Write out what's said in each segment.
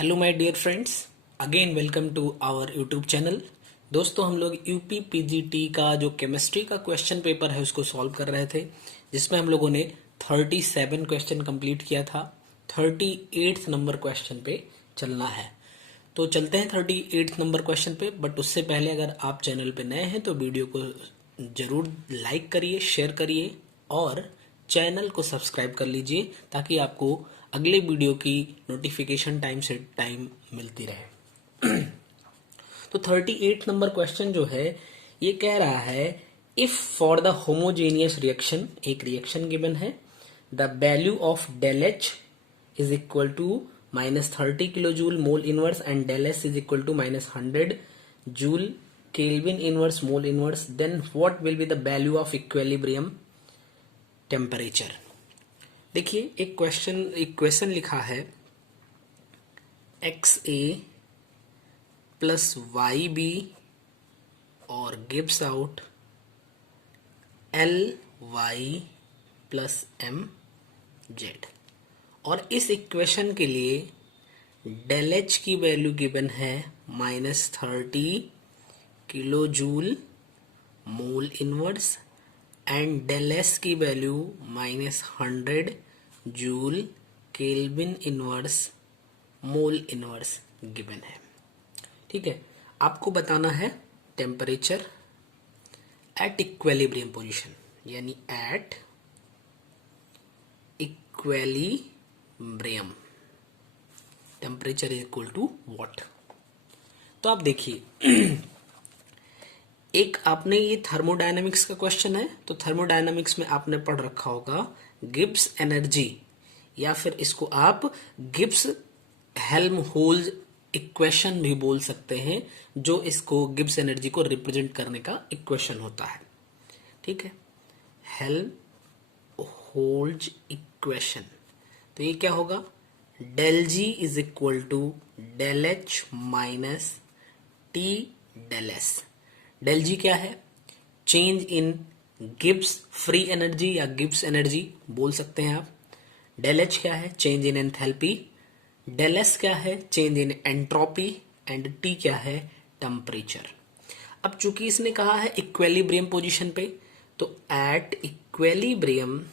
Hello my dear friends, again welcome to our YouTube channel. दोस्तों, हम लोग UP PGT का जो केमिस्ट्री का क्वेश्चन पेपर है उसको सॉल्व कर रहे थे, जिसमें हम लोगों ने 37 क्वेश्चन कंप्लीट किया था। 38 नंबर क्वेश्चन पे चलना है, तो चलते हैं 38 नंबर क्वेश्चन पे। बट उससे पहले अगर आप चैनल पे नए हैं तो वीडियो को जरूर लाइक करिए, शेयर करिए और चैनल को सब्सक्राइब कर लीजिए, ताकि आपको अगले वीडियो की नोटिफिकेशन टाइम से टाइम मिलती रहे। तो 38 नंबर क्वेश्चन जो है ये कह रहा है, if for the homogeneous reaction, एक रिएक्शन गिवन है, the value of del H is equal to -30 kilo joule mole inverse and del S is equal to -100 joule kelvin inverse mole inverse, then what will be the value of equilibrium temperature. देखिए, एक question लिखा है, x A plus y B और gives out l Y plus m Z. और इस equation के लिए del H की वैल्यू गिवन है -30 kilo joule mole inverse and del S की value -100 joule kelvin inverse mole inverse given है। ठीक है, आपको बताना है टेम्परेचर एट इक्विलिब्रियम पोजीशन, यानी at equilibrium temperature is equal to what. तो आप देखिए, एक आपने ये थर्मोडायनामिक्स का क्वेश्चन है, तो थर्मोडायनामिक्स में आपने पढ़ रखा होगा गिब्स एनर्जी, या फिर इसको आप गिब्स हेल्महोल्ट्ज इक्वेशन भी बोल सकते हैं, जो इसको गिब्स एनर्जी को रिप्रेजेंट करने का इक्वेशन होता है। ठीक है, हेल्महोल्ट्ज इक्वेशन। तो ये क्या होगा, del G is equal to del H minus T del S. Del G क्या है, change in Gibbs free energy या गिब्स एनर्जी बोल सकते हैं आप। डेल एच क्या है, change in enthalpy. Del S क्या है, change in entropy. And T क्या है, टेम्परेचर। अब चूंकि इसने कहा है इक्विलिब्रियम पोजीशन पे, तो एट इक्विलिब्रियम,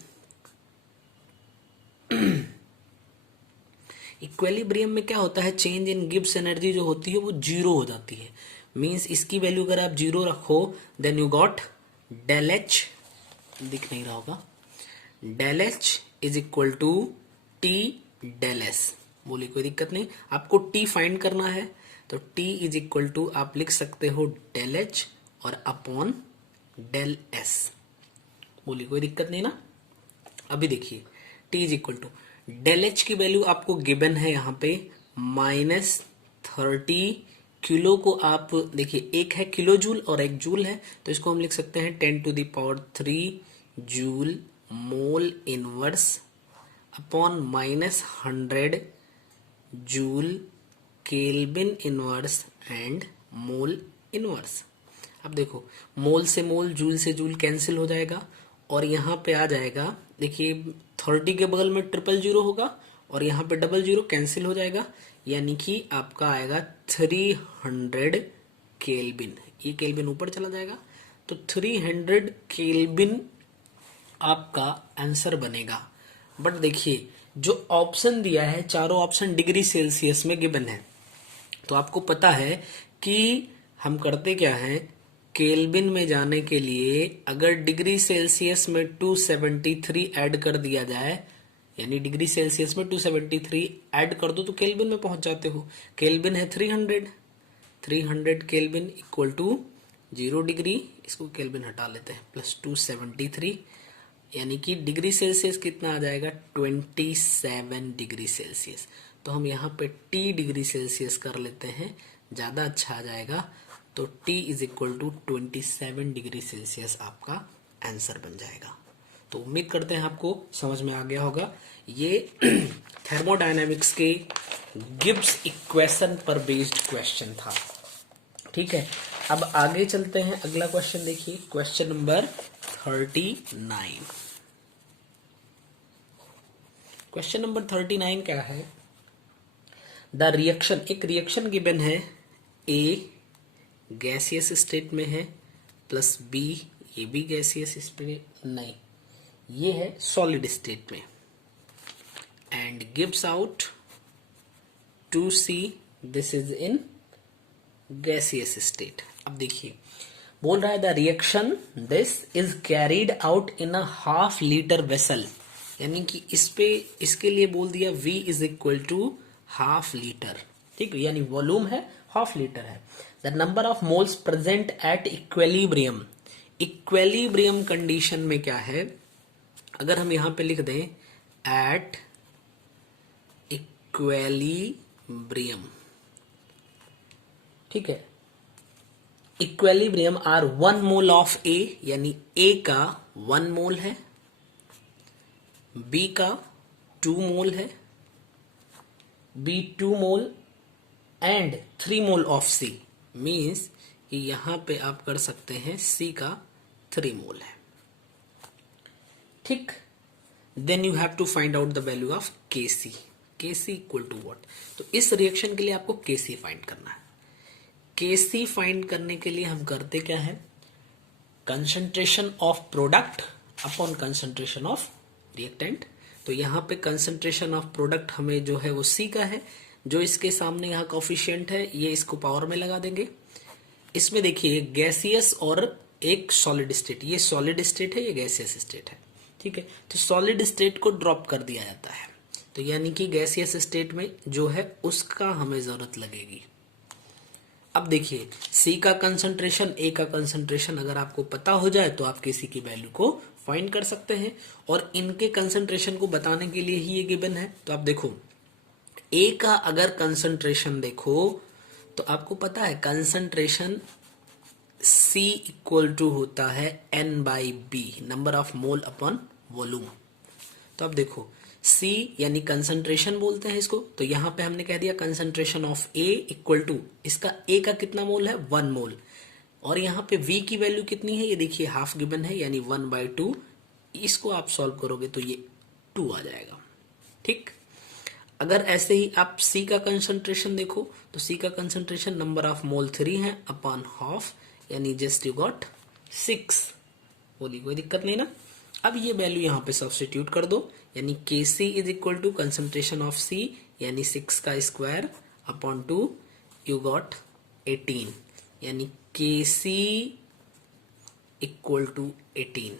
इक्विलिब्रियम में क्या होता है, चेंज इन गिब्स एनर्जी जो होती है वो जीरो हो जाती है। मींस इसकी वैल्यू अगर आप जीरो रखो, then you got del H, दिख नहीं रहा होगा, del H is equal to T del S. बोलिए, कोई दिक्कत नहीं। आपको टी फाइंड करना है, तो टी इज इक्वल टू आप लिख सकते हो डेल एच और अपॉन डेल एस। बोलिए, कोई दिक्कत नहीं ना। अभी देखिए, T is equal to del H की वैल्यू आपको गिवन है यहाँ पे -30 किलो को आप देखिए, एक है किलो जूल और एक जूल है, तो इसको हम लिख सकते हैं 10⁻³ joule mole inverse upon -100 joule kelvin inverse and mole inverse. अब देखो, मोल से मोल, जूल से जूल कैंसिल हो जाएगा और यहाँ पे आ जाएगा, देखिए 30 के बगल में 000 होगा और यहाँ पे 00 कैंसिल हो जाएगा, यानी कि आपका आएगा 300 केल्विन। ये केल्विन ऊपर चला जाएगा, तो 300 केल्विन आपका आंसर बनेगा। बट देखिए, जो ऑप्शन दिया है, चारों ऑप्शन डिग्री सेल्सियस में गिवन है, तो आपको पता है कि हम करते क्या है, केल्विन में जाने के लिए अगर डिग्री सेल्सियस में 273 ऐड कर दिया जाए, यानी डिग्री सेल्सियस में 273 ऐड कर दो तो केल्विन में पहुंच जाते हो। केल्विन है 300 केल्विन इक्वल टू 0 डिग्री, इसको केल्विन हटा लेते हैं, प्लस 273, यानी कि डिग्री सेल्सियस कितना आ जाएगा, 27 डिग्री सेल्सियस। तो हम यहाँ पे टी डिग्री सेल्सियस कर लेते हैं, ज्यादा अच्छा आ जाएगा। तो T is equal to 27 degree Celsius आपका आंसर बन जाएगा। तो उम्मीद करते हैं आपको समझ में आ गया होगा। ये थर्मोडायनामिक्स के गिब्स इक्वेशन पर बेस्ड क्वेश्चन था। ठीक है, अब आगे चलते हैं। अगला क्वेश्चन देखिए, क्वेश्चन नंबर 39। क्वेश्चन नंबर 39 क्या है, द रिएक्शन, एक रिएक्शन गिवन है, ए गैसियस स्टेट में है प्लस बी, ये भी गैसियस स्टेट नहीं, ये है सॉलिड स्टेट में, and gives out 2C, this is in gaseous state. अब देखिए बोल रहा है the reaction this is carried out in a half litre vessel, यानी कि इस पे इसके लिए बोल दिया V is equal to half litre, ठीक है, यानी वॉल्यूम है हाफ लीटर है। The number of moles present at equilibrium, equilibrium condition में क्या है, अगर हम यहां पे लिख दें एट इक्वेलिब्रियम, ठीक है, इक्वेलिब्रियम आर 1 मोल ऑफ ए, यानी ए का 1 मोल है, बी का 2 मोल है, B 2 mole and 3 mole of C, means कि यहां पे आप कर सकते हैं सी का 3 मोल है, ठीक। Then you have to find out the value of K C, के सी इक्वल टू वॉट, तो इस रिएक्शन के लिए आपको के सी फाइंड करना है। केसी फाइंड करने के लिए हम करते क्या है, concentration of product upon concentration of reactant, तो यहां पे कंसंट्रेशन ऑफ प्रोडक्ट हमें जो है वो सी का है, जो इसके सामने यहाँ कोफिशिएंट है ये इसको पावर में लगा देंगे। इसमें देखिए गैसियस और एक सॉलिड स्टेट, ये सॉलिड स्टेट है, ये गैसियस स्टेट है, ठीक है, तो सॉलिड स्टेट को ड्रॉप कर दिया जाता है, तो यानी कि गैसियस स्टेट में जो है उसका हमें जरूरत लगेगी। अब देखिए C का कंसंट्रेशन, A का कंसंट्रेशन अगर आपको पता हो जाए तो आप किसी की वैल्यू को फाइंड कर सकते हैं, और इनके कंसंट्रेशन को बताने के लिए ही ये गिवन है। तो आप देखो A का अगर कंसंट्रेशन देखो तो आपको पता है कंसंट्रेशन C इक्वल टू होता है N/B, number of mole upon volume. तो अब देखो C यानी कंसंट्रेशन बोलते हैं इसको, तो यहां पे हमने कह दिया concentration of A equal to, इसका A का कितना मोल है 1 मोल, और यहां पे V की वैल्यू कितनी है, ये देखिए हाफ गिवन है यानी 1/2, इसको आप सॉल्व करोगे तो ये 2 आ जाएगा, ठीक। अगर ऐसे ही आप C का कंसंट्रेशन देखो तो C का कंसंट्रेशन नंबर ऑफ मोल 3 है अपॉन हाफ, यानी जस्ट यू गॉट 6, बोली कोई दिक्कत नहीं ना। अब ये वैल्यू यहाँ पे सब्स्टिट्यूट कर दो, यानी K C is equal to concentration of C यानी 6 का स्क्वायर अपॉन 2, यू गॉट 18, यानी के सी इक्वल टू 18,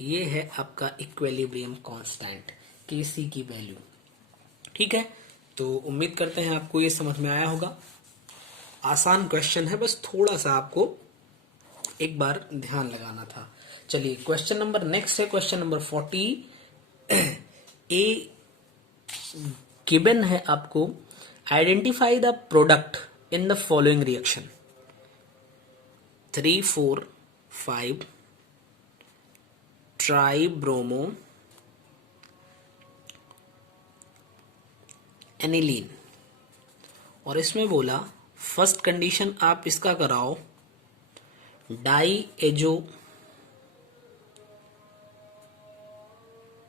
ये है आपका इक्विलिब्रियम कांस्टेंट के सी की वैल्यू, ठीक है। तो उम्मीद करते हैं आपको ये समझ में आया होगा। आसान क्वेश्चन है, बस थोड़ा सा आपको एक बार ध्यान लगाना था। चलिए क्वेश्चन नंबर नेक्स्ट है, क्वेश्चन नंबर 40। ए गिवन है आपको, identify the product in the following reaction 3,4,5 tribromo aniline, और इसमें बोला फर्स्ट कंडीशन आप इसका कराओ डाई एजो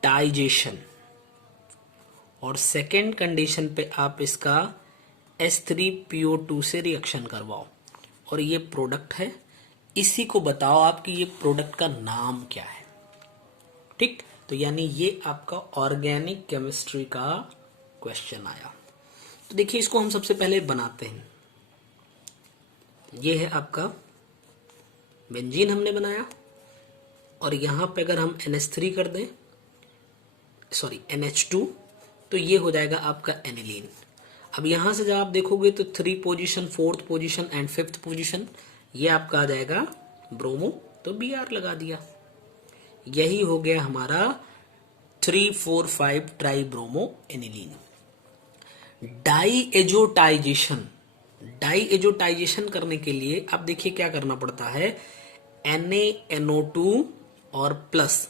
टाइजेशन, और सेकेंड कंडीशन पे आप इसका H3PO2 से रिएक्शन करवाओ, और ये प्रोडक्ट है, इसी को बताओ आप कि ये प्रोडक्ट का नाम क्या है, ठीक। तो यानी ये आपका ऑर्गेनिक केमिस्ट्री का क्वेश्चन आया। तो देखिए इसको हम सबसे पहले बनाते हैं। ये है आपका बेंजीन हमने बनाया, और यहां पे अगर हम NH3 कर दें, सॉरी NH2, तो ये हो जाएगा आपका एनिलीन। अब यहां से जब आप देखोगे तो 3 position, 4th position and 5th position, ये आपका आ जाएगा ब्रोमो, तो Br लगा दिया। यही हो गया हमारा 3,4,5 ट्राइब्रोमो एनिलीन। डाईएजोटाइजेशन, डाईएजोटाइजेशन करने के लिए आप देखिए क्या करना पड़ता है, NaNO2 और प्लस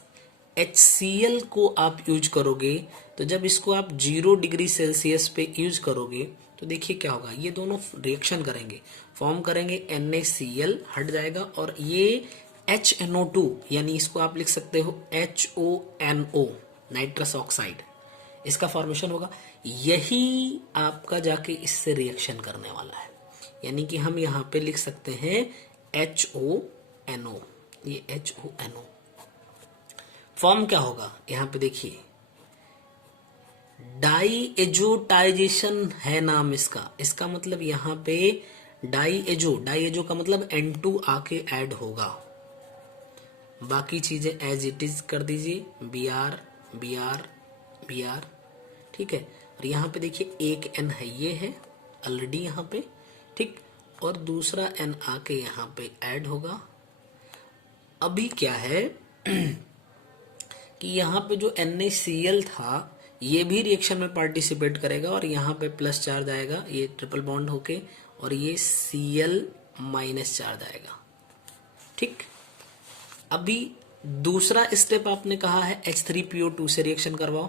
HCl को आप यूज करोगे, तो जब इसको आप 0 डिग्री सेल्सियस पे यूज करोगे तो देखिए क्या होगा, ये दोनों रिएक्शन करेंगे, फॉर्म करेंगे, NaCl हट जाएगा, और ये HNO2 यानी इसको आप लिख सकते हो HONO नाइट्रस ऑक्साइड, इसका फॉर्मेशन होगा, यही आपका जाके इससे रिएक्शन करने वाला है। यानी कि हम यहाँ पे लिख सकते हैं HONO, ये HONO। फॉर्म क्या होगा यहाँ पे देखिए, डाईएजोटाइजेशन है नाम इसका। इसका मतलब यहाँ पे डाईएजो का मतलब N2 आके ऐड होगा। बाकी चीजें एज इट इज कर दीजिए, Br Br Br, ठीक है। और यहाँ पे देखिए एक N है, ये है ऑलरेडी यहाँ पे, ठीक, और दूसरा N आके यहाँ पे ऐड होगा। अभी क्या है कि यहाँ पे जो NaCl था ये भी रिएक्शन में पार्टिसिपेट करेगा और यहाँ पे प्लस चार्ज आएगा, ये ट्रिपल बॉन्ड होके, और ये Cl माइनस चार्ज आएगा, ठीक। अभी दूसरा स्टेप आपने कहा है H3PO2 से रिएक्शन करवाओ,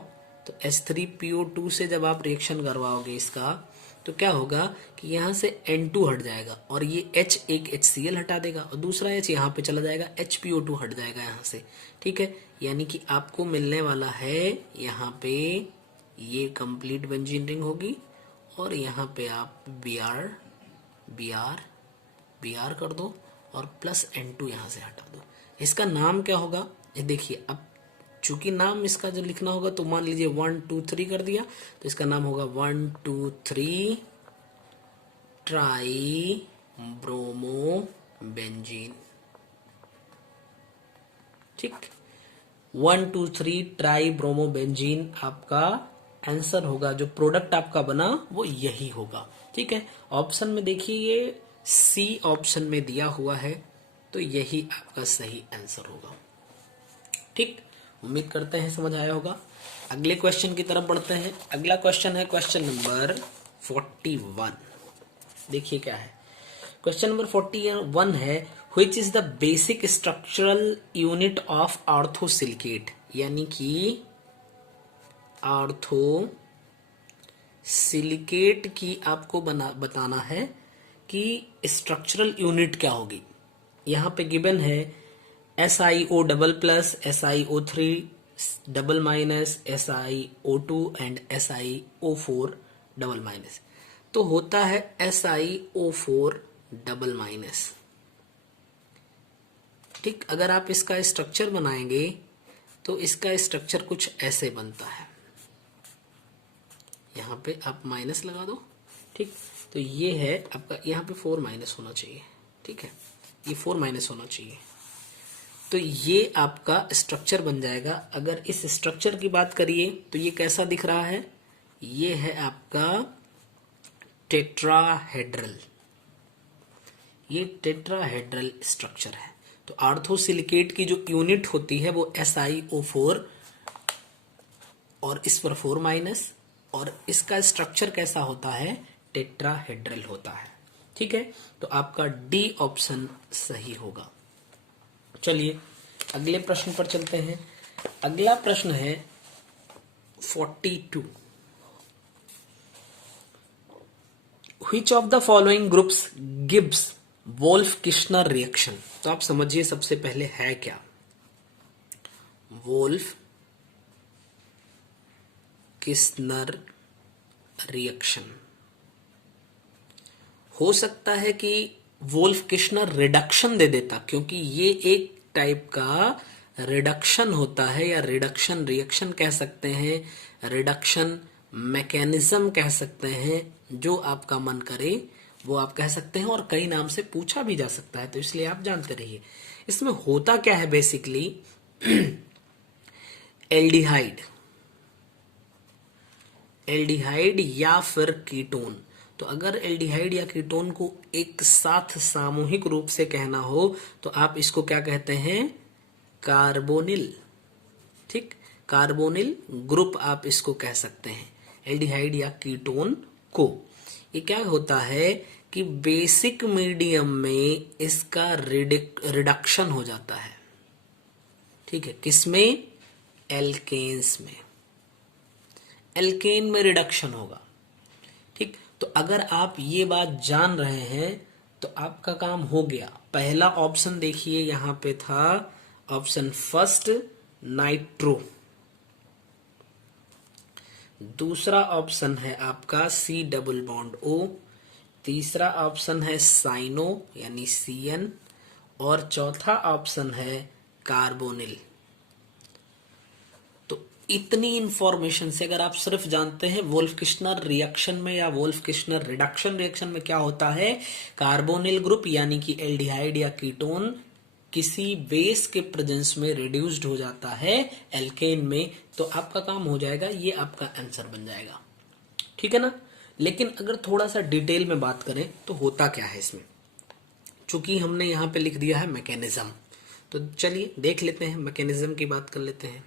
तो H3PO2 से जब आप रिएक्शन करवाओगे इसका, तो क्या होगा कि यहाँ से N2 हट जाएगा और ये H, एक HCl हटा देगा और दूसरा H यहाँ पे चला जाएगा, HPO2 हट जाएगा यहाँ से, ठीक है। यानी कि आपको मिलने वाला है यहाँ पे ये कंप्लीट बेंजीन रिंग होगी और यहाँ पे आप Br Br Br कर दो और प्लस N2 यहाँ से हटा दो। इसका नाम क्या होगा ये देखिए। अब चूंकि नाम इसका जो लिखना होगा तो मान लीजिए 1 2 3 कर दिया, तो इसका नाम होगा 1 2 3 ट्राई ब्रोमो बेंजीन, ठीक। 1 2 3 ट्राई ब्रोमो बेंजीन आपका आंसर होगा। जो प्रोडक्ट आपका बना वो यही होगा, ठीक है। ऑप्शन में देखिए ये सी ऑप्शन में दिया हुआ है, तो यही आपका सही आंसर होगा, ठीक। उम्मीद करते हैं समझ आया होगा। अगले क्वेश्चन की तरफ बढ़ते हैं। अगला क्वेश्चन है क्वेश्चन नंबर 41। देखिए क्या है क्वेश्चन नंबर 41 है, which is the basic structural unit of orthosilicate. यानी कि ऑर्थोसिलिकेट की आपको बताना है कि स्ट्रक्चरल यूनिट क्या होगी। यहां पे गिवन है SiO double plus, SiO3 double minus, SiO2 and SiO4 double minus. तो होता है SiO4 डबल माइनस, ठीक। अगर आप इसका स्ट्रक्चर बनाएंगे तो इसका स्ट्रक्चर कुछ ऐसे बनता है, यहां पे आप माइनस लगा दो, ठीक। तो ये है आपका, यहाँ पे 4 माइनस होना चाहिए, ठीक है, ये 4 माइनस होना चाहिए। तो ये आपका स्ट्रक्चर बन जाएगा। अगर इस स्ट्रक्चर की बात करिए तो ये कैसा दिख रहा है, ये है आपका टेट्राहेड्रल, ये टेट्राहेड्रल स्ट्रक्चर है। तो ऑर्थोसिलिकेट की जो यूनिट होती है वो SiO4 और इस पर 4 माइनस, और इसका स्ट्रक्चर कैसा होता है, टेट्राहेड्रल होता है, ठीक है। तो आपका डी ऑप्शन सही होगा। चलिए अगले प्रश्न पर चलते हैं। अगला प्रश्न है 42। Which of the following groups gives Wolff-Kishner reaction? तो आप समझिए सबसे पहले है क्या Wolff-Kishner रिएक्शन। हो सकता है कि Wolff-Kishner रिडक्शन दे देता, क्योंकि ये एक टाइप का रिडक्शन होता है, या रिडक्शन रिएक्शन कह सकते हैं, रिडक्शन मैकेनिज्म कह सकते हैं, जो आपका मन करे वो आप कह सकते हैं, और कई नाम से पूछा भी जा सकता है, तो इसलिए आप जानते रहिए। इसमें होता क्या है बेसिकली, एल्डिहाइड या फिर कीटोन। तो अगर एल्डिहाइड या कीटोन को एक साथ सामूहिक रूप से कहना हो तो आप इसको क्या कहते हैं, कार्बोनिल, ठीक। कार्बोनिल ग्रुप आप इसको कह सकते हैं, एल्डिहाइड या कीटोन को। ये क्या होता है कि बेसिक मीडियम में इसका रिडक्शन हो जाता है, ठीक है। किसमें, एल्केन्स में, एल्केन में रिडक्शन होगा, ठीक। तो अगर आप ये बात जान रहे हैं तो आपका काम हो गया। पहला ऑप्शन देखिए यहां पे था ऑप्शन फर्स्ट, नाइट्रो। दूसरा ऑप्शन है आपका C डबल बॉन्ड O, तीसरा ऑप्शन है साइनो यानी CN, और चौथा ऑप्शन है कार्बोनिल। तो इतनी इंफॉर्मेशन से अगर आप सिर्फ जानते हैं वोल्फ किश्नर रिएक्शन में या वोल्फ किश्नर रिडक्शन रिएक्शन में क्या होता है, कार्बोनिल ग्रुप यानी कि एल्डिहाइड या कीटोन किसी बेस के प्रेजेंस में रिड्यूस्ड हो जाता है एल्केन में, तो आपका काम हो जाएगा, ये आपका आंसर बन जाएगा। ठीक है ना। लेकिन अगर थोड़ा सा डिटेल में बात करें तो होता क्या है इसमें, चूंकि हमने यहां पे लिख दिया है मैकेनिज्म, तो चलिए देख लेते हैं, मैकेनिज्म की बात कर लेते हैं।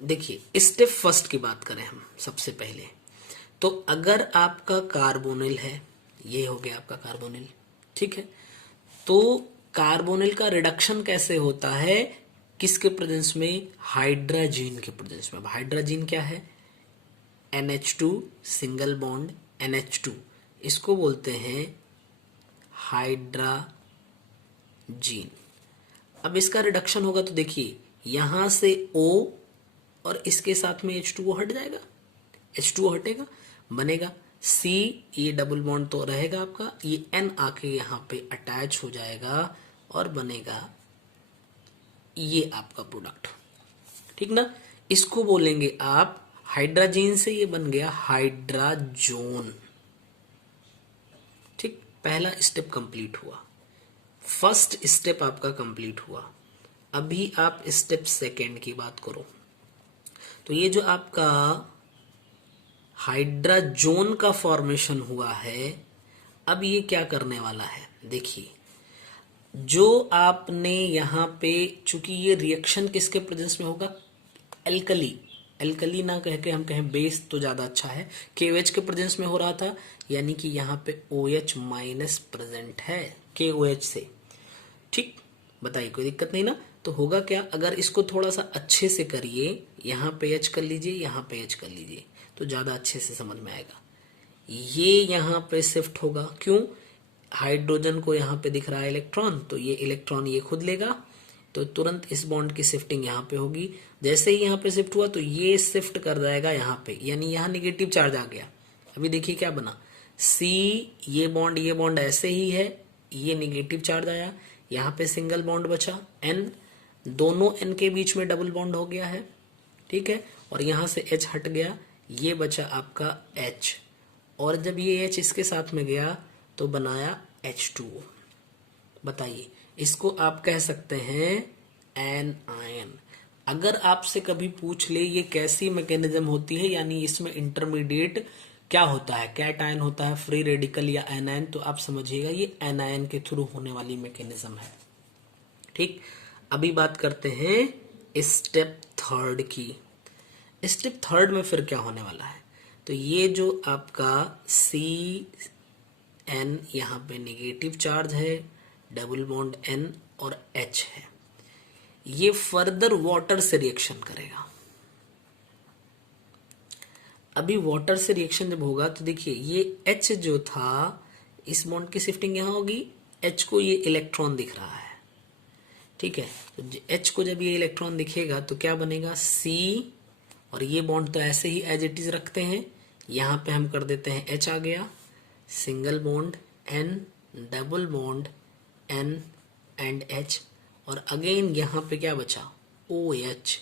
देखिए स्टेप फर्स्ट की बात करें हम सबसे पहले, तो अगर आपका कार्बोनिल है, ये हो गया आपका कार्बोनिल, ठीक है, तो कार्बोनिल का रिडक्शन कैसे होता है, किसके प्रेजेंस में, हाइड्राजीन के प्रेजेंस में। अब हाइड्राजीन क्या है, NH2 सिंगल बॉन्ड NH2, इसको बोलते हैं हाइड्राजीन। अब इसका रिडक्शन होगा तो देखिए यहां से O और इसके साथ में H2O हट जाएगा, H2O हटेगा, बनेगा C, ये डबल बॉन्ड तो रहेगा आपका, ये N आके यहाँ पे अटैच हो जाएगा और बनेगा ये आपका प्रोडक्ट। ठीक ना, इसको बोलेंगे आप हाइड्राजीन से ये बन गया हाइड्राजोन। ठीक, पहला स्टेप कंप्लीट हुआ, फर्स्ट स्टेप आपका कंप्लीट हुआ। अभी आप स्टेप सेकेंड की बात करो, तो ये जो आपका हाइड्राजोन का फॉर्मेशन हुआ है, अब ये क्या करने वाला है, देखिए जो आपने यहां पे, चूंकि ये रिएक्शन किसके प्रेजेंस में होगा, एल्कली, एल्कली ना कह के हम कहें बेस तो ज्यादा अच्छा है, KOH के प्रेजेंस में हो रहा था, यानी कि यहां पे OH माइनस प्रेजेंट है KOH से। ठीक, बताइए कोई दिक्कत नहीं ना। तो होगा क्या, अगर इसको थोड़ा सा अच्छे से करिए, यहां पे H कर लीजिए, यहां पे H कर लीजिए, तो ज्यादा अच्छे से समझ में आएगा। ये यहां पे शिफ्ट होगा, क्यों, हाइड्रोजन को यहां पे दिख रहा है इलेक्ट्रॉन, तो ये इलेक्ट्रॉन ये खुद लेगा, तो तुरंत इस बॉन्ड की शिफ्टिंग यहाँ पे होगी। जैसे ही यहाँ पे शिफ्ट हुआ तो ये शिफ्ट कर जाएगा यहाँ पे, यानी यहाँ निगेटिव चार्ज आ गया। अभी देखिए क्या बना, C, ये बॉन्ड ऐसे ही है, ये निगेटिव चार्ज आया, यहाँ पे सिंगल बॉन्ड बचा N, दोनों N के बीच में डबल बॉन्ड हो गया है, ठीक है, और यहाँ से H हट गया, ये बचा आपका H, और जब ये H इसके साथ में गया तो बनाया H2O। बताइए, इसको आप कह सकते हैं एनायन। अगर आपसे कभी पूछ ले ये कैसी मैकेनिज्म होती है, यानी इसमें इंटरमीडिएट क्या होता है, कैटायन होता है, फ्री रेडिकल या एनायन, तो आप समझिएगा ये एनायन के थ्रू होने वाली मैकेनिज्म है। ठीक, अभी बात करते हैं स्टेप थर्ड की। स्टेप थर्ड में फिर क्या होने वाला है, तो ये जो आपका CN यहाँ पे नेगेटिव चार्ज है, डबल बॉन्ड N और H है, ये फर्दर वाटर से रिएक्शन करेगा। अभी वाटर से रिएक्शन जब होगा तो देखिए ये H जो था, इस बॉन्ड की शिफ्टिंग यहां होगी, H को ये इलेक्ट्रॉन दिख रहा है, ठीक है, तो H को जब ये इलेक्ट्रॉन दिखेगा तो क्या बनेगा, C, और ये बॉन्ड तो ऐसे ही एज इट इज रखते हैं, यहां पे हम कर देते हैं H आ गया, single bond N, double bond N and H, और अगेन यहां पे क्या बचा, OH।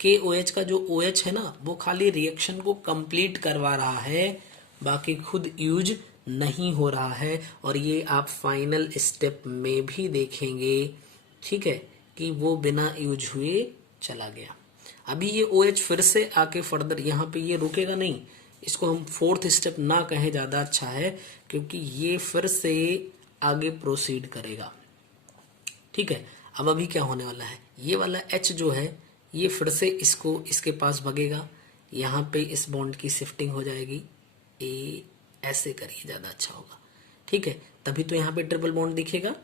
KOH का जो OH है ना, वो खाली रिएक्शन को कंप्लीट करवा रहा है, बाकी खुद यूज नहीं हो रहा है, और ये आप फाइनल स्टेप में भी देखेंगे, ठीक है, कि वो बिना यूज हुए चला गया। अभी ये OH फिर से आके फर्दर यहाँ पे ये रुकेगा नहीं, इसको हम फोर्थ स्टेप ना कहें ज्यादा अच्छा है, क्योंकि ये फिर से आगे प्रोसीड करेगा। ठीक है, अब अभी क्या होने वाला है, ये वाला H जो है ये फिर से इसको इसके पास भगेगा, यहाँ पे इस बॉन्ड की शिफ्टिंग हो जाएगी, ऐसे करिए ज्यादा अच्छा होगा, ठीक है, तभी तो यहाँ पे ट्रिपल बॉन्ड दिखेगा।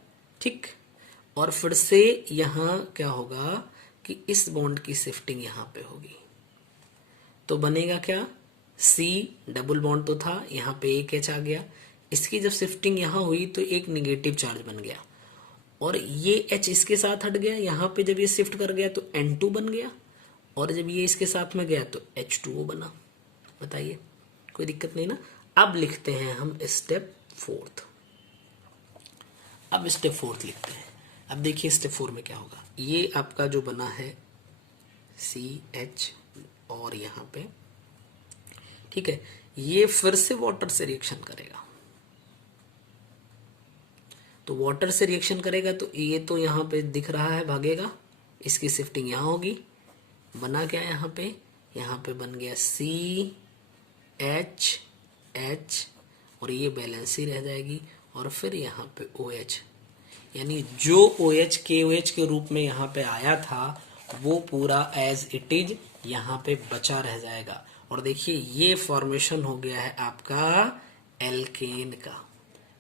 ठीक, और फिर से यहाँ क्या होगा कि इस बॉन्ड की शिफ्टिंग यहाँ पे होगी, तो बनेगा क्या, C, डबल बॉन्ड तो था, यहाँ पे एक H आ गया, इसकी जब शिफ्टिंग यहाँ हुई तो एक निगेटिव चार्ज बन गया, और ये H इसके साथ हट गया, यहाँ पे जब ये शिफ्ट कर गया तो N2 बन गया, और जब ये इसके साथ में गया तो H2O बना। बताइए, कोई दिक्कत नहीं ना। अब लिखते हैं हम स्टेप फोर्थ। अब स्टेप फोर्थ लिखते हैं। अब देखिए स्टेप 4 में क्या होगा। ये आपका जो बना है CH और यहाँ पे, ठीक है, ये फिर से वाटर से रिएक्शन करेगा। तो वाटर से रिएक्शन करेगा तो ये तो यहाँ पे दिख रहा है भागेगा, इसकी शिफ्टिंग यहाँ होगी। बना क्या यहाँ पे? यहाँ पे बन गया CH H और ये बैलेंस ही रह जाएगी और फिर यहाँ पे OH, यानी जो OH KOH के रूप में यहाँ पे आया था वो पूरा एज इट इज यहाँ पे बचा रह जाएगा। और देखिए ये फॉर्मेशन हो गया है आपका एल्केन का।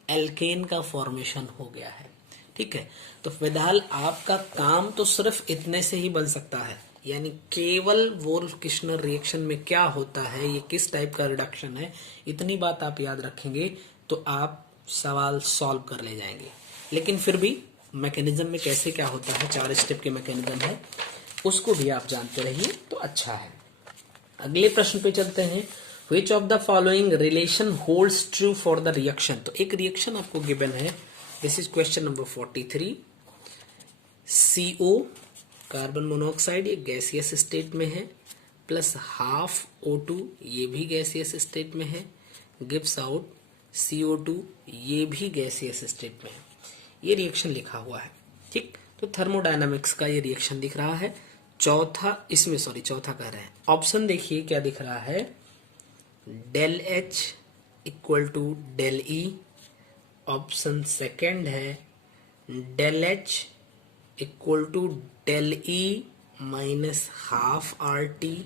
एल्केन का फॉर्मेशन हो गया है, ठीक है। तो फिलहाल आपका काम तो सिर्फ इतने से ही बन सकता है, यानी केवल वोल्फ-किर्शनर रिएक्शन में क्या होता है, ये किस टाइप का रिडक्शन है, इतनी बात आप याद रखेंगे तो आप सवाल सॉल्व कर ले जाएंगे। लेकिन फिर भी मैकेनिज्म में कैसे क्या होता है, 4 स्टेप के मैकेनिज्म है, उसको भी आप जानते रहिए तो अच्छा है। अगले प्रश्न पे चलते हैं। Which of the following relation holds true for the reaction? तो एक रिएक्शन आपको गिवन है, this is question number 43। CO carbon monoxide ये गैसियस स्टेट में है, प्लस हाफ O2 ये भी गैसियस स्टेट में है, गिव्स आउट CO2 ये भी गैसियस स्टेट में है। ये रिएक्शन लिखा हुआ है, ठीक। तो थर्मोडायनामिक्स का ये रिएक्शन दिख रहा है। चौथा कह रहे हैं। ऑप्शन देखिए क्या दिख रहा है, del H equal to del E। Option second है del H equal to del E minus half RT।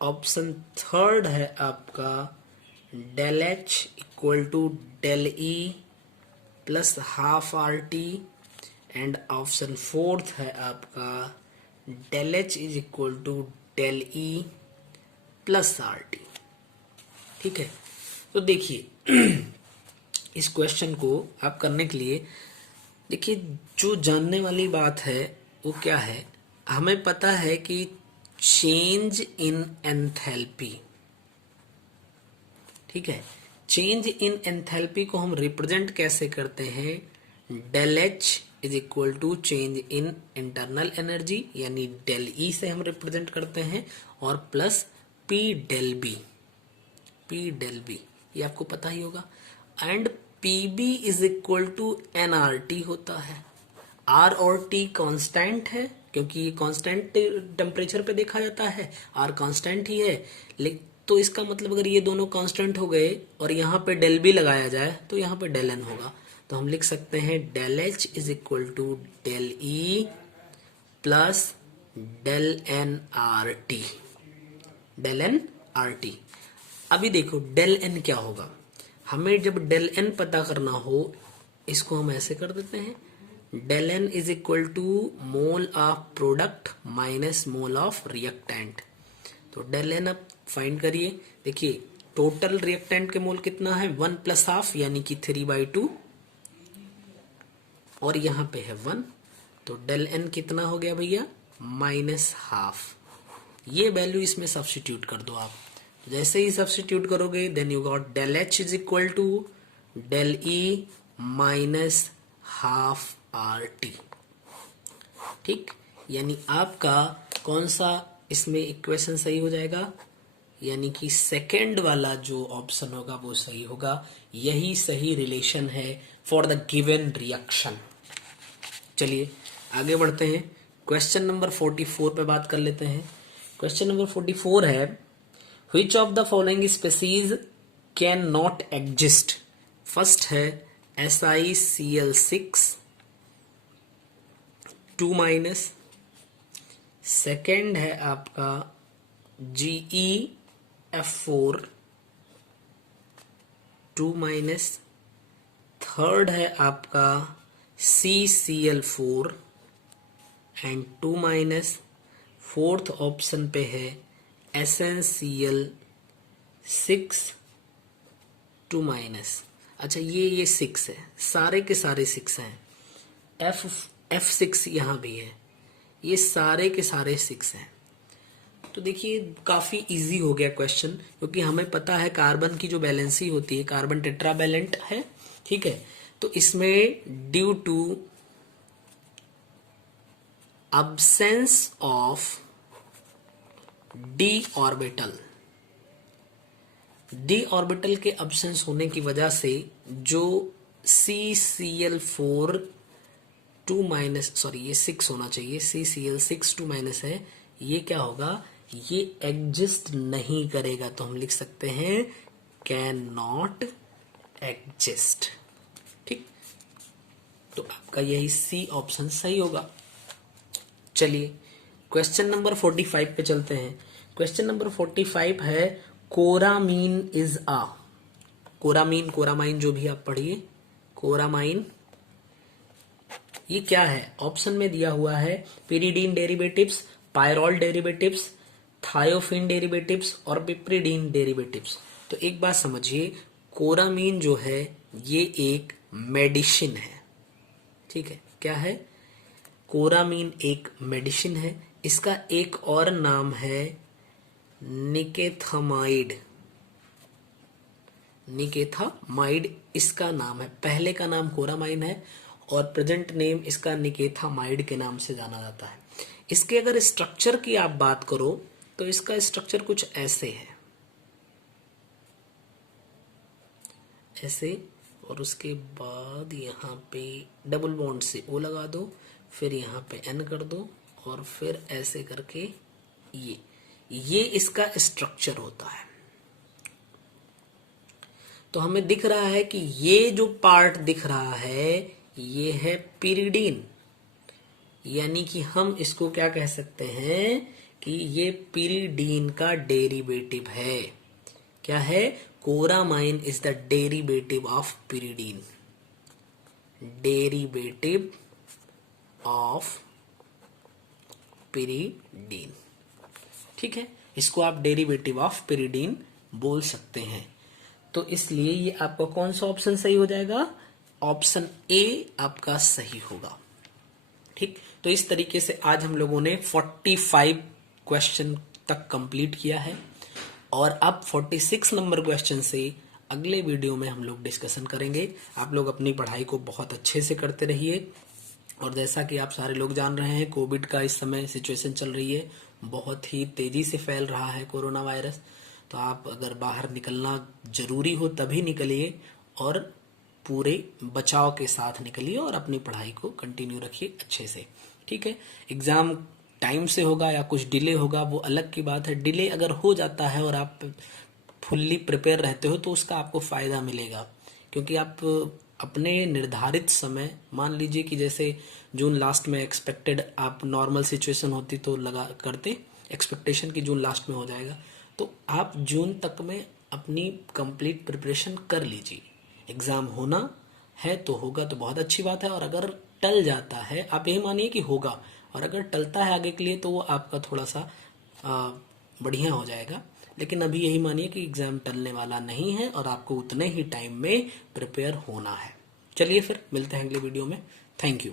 Option third है आपका del H equal to del E plus half RT। And option fourth है आपका del H is equal to del E plus RT, ठीक है। तो देखिए इस question को आप करने के लिए देखिए जो जानने वाली बात है वो क्या है, हमें पता है कि चेंज इन एंथैल्पी, ठीक है। चेंज इन एंथैल्पी को हम रिप्रेजेंट कैसे करते हैं, del H is equal to change in internal energy यानी डेल E से हम रिप्रेजेंट करते हैं, और प्लस P डेल B ये आपको पता ही होगा। And PB is equal to nRT होता है। R और T कांस्टेंट है क्योंकि ये कांस्टेंट टेम्परेचर पे देखा जाता है, R कांस्टेंट ही है। तो इसका मतलब अगर ये दोनों कांस्टेंट हो गए और यहाँ पे डेल B लगाया जाए तो यहाँ पे डेल N होगा। तो हम लिख सकते हैं del H is equal to del E plus del N RT। अभी देखो डेल N क्या होगा, हमें जब डेल N पता करना हो इसको हम ऐसे कर देते हैं, del N is equal to mole of product minus mole of reactant. तो डेल N अब फाइंड करिए। देखिए टोटल रिएक्टेंट के मोल कितना है, 1 प्लस हाफ यानी कि 3/2 और यहाँ पे है 1। तो डेल N कितना हो गया भैया, माइनस हाफ। ये वैल्यू इसमें सब्स्टिट्यूट कर दो आप। जैसे ही सब्स्टिट्यूट करोगे then you got del H is equal to del E minus half RT, ठीक। यानी आपका कौन सा इसमें इक्वेशन सही हो जाएगा, यानी कि सेकंड वाला जो ऑप्शन होगा वो सही होगा। यही सही रिलेशन है फॉर द गिवन रिएक्शन। चलिए आगे बढ़ते हैं, क्वेश्चन नंबर 44 पे बात कर लेते हैं। क्वेश्चन नंबर 44 है, Which of the following species can not exist? First है SiCl6 2-, सेकेंड है आपका GeF4 2-, थर्ड है आपका CCl4 एंड 2-, फोर्थ ऑप्शन पे है SnCl6 2-। अच्छा ये 6 है, सारे के सारे 6 हैं। F6 यहाँ भी है, ये सारे के सारे 6 हैं। तो देखिए काफी इजी हो गया क्वेश्चन, क्योंकि हमें पता है कार्बन की जो वैलेंसी होती है, कार्बन टेट्रावैलेंट है, ठीक है। तो इसमें due to absence of d orbital, d orbital के absence होने की वजह से जो CCl4 2 माइनस, सॉरी ये 6 होना चाहिए, CCl6 2 माइनस है, ये क्या होगा, ये एग्जिस्ट नहीं करेगा, तो हम लिख सकते हैं कैन नॉट एग्जिस्ट, ठीक। तो आपका यही सी ऑप्शन सही होगा। चलिए क्वेश्चन नंबर 45 पे चलते हैं। क्वेश्चन नंबर 45 है कोरामीन इज अ, कोरामीन कोरामाइन जो भी आप पढ़िए, कोरामाइन ये क्या है, ऑप्शन में दिया हुआ है pyridine derivatives, pyrrole derivatives, thiophene derivatives और पिप्रिडीन डेरिवेटिव्स। तो एक बात समझिए, कोरामीन जो है ये एक मेडिसिन है, ठीक है। क्या है, कोरामीन एक मेडिसिन है। इसका एक और नाम है निकेथामाइड, निकेथामाइड इसका नाम है। पहले का नाम कोरामाइन है और प्रेजेंट नेम इसका निकेथामाइड के नाम से जाना जाता है। इसके अगर स्ट्रक्चर की आप बात करो तो इसका स्ट्रक्चर कुछ ऐसे है, ऐसे, और उसके बाद यहाँ पे डबल बॉन्ड से O लगा दो, फिर यहाँ पे N कर दो और फिर ऐसे करके ये इसका स्ट्रक्चर होता है। तो हमें दिख रहा है कि ये जो पार्ट दिख रहा है ये है पिरिडीन, यानी कि हम इसको क्या कह सकते हैं कि ये पिरिडीन का डेरिवेटिव है। क्या है, coramine is the derivative of pyridine, derivative of pyridine, ठीक है। इसको आप डेरिवेटिव ऑफ पिरिडीन बोल सकते हैं। तो इसलिए ये आपका कौन सा ऑप्शन सही हो जाएगा, ऑप्शन ए आपका सही होगा, ठीक। तो इस तरीके से आज हम लोगों ने 45 क्वेश्चन तक कंप्लीट किया है और अब 46 नंबर क्वेश्चन से अगले वीडियो में हम लोग डिस्कशन करेंगे। आप लोग अपनी पढ़ाई को बहुत अच्छे से करते रहिए और जैसा कि आप सारे लोग जान रहे हैं, कोविड का इस समय सिचुएशन चल रही है, बहुत ही तेजी से फैल रहा है कोरोना वायरस। तो आप अगर बाहर निकलना जरूरी हो तभी निकलिए और पूरे बचाव के साथ निकलिए और अपनी पढ़ाई को कंटिन्यू रखिए अच्छे से, ठीक है। एग्जाम टाइम से होगा या कुछ डिले होगा वो अलग की बात है। डिले अगर हो जाता है और आप फुल्ली प्रिपेयर रहते हो तो उसका आपको फायदा मिलेगा, क्योंकि आप अपने निर्धारित समय, मान लीजिए कि जैसे जून लास्ट में एक्सपेक्टेड, आप नॉर्मल सिचुएशन होती तो लगा करते एक्सपेक्टेशन कि जून लास्ट में हो जाएगा, तो आप जून तक में अपनी कंप्लीट प्रिपरेशन कर लीजिए। एग्जाम होना है तो होगा तो बहुत अच्छी बात है, और अगर टल जाता है, आप यही मानिए कि होगा, और अगर टलता है आगे के लिए तो वो आपका थोड़ा सा बढ़िया हो जाएगा। लेकिन अभी यही मानिए कि एग्जाम टलने वाला नहीं है और आपको उतने ही टाइम में प्रिपेयर होना है। चलिए फिर मिलते हैं अगले वीडियो में। Thank you.